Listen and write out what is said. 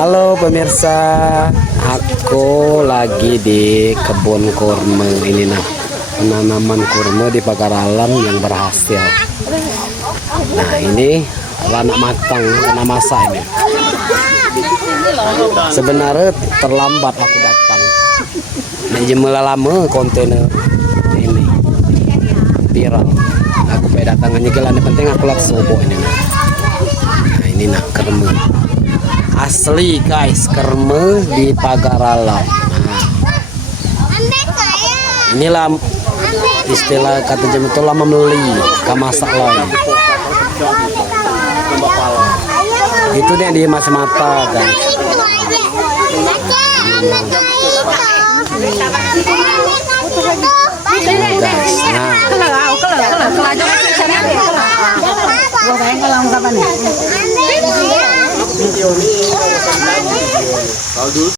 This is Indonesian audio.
Halo pemirsa, aku lagi di kebun kurma ini nah, penanaman kurma di pagar alam yang berhasil. Nah ini anak matang, kena masak ini. Sebenarnya terlambat aku datang. Nah jemela lama kontainer ini viral. Aku pengen datang aja ke yang penting aku lihat sobo ini. Nah ini nak kurma. Asli guys, kurma di pagar alam. Nah, inilah istilah kata jam itu lama beli ke masak lain. Itu dia di mas mata guys. Nah guys, nah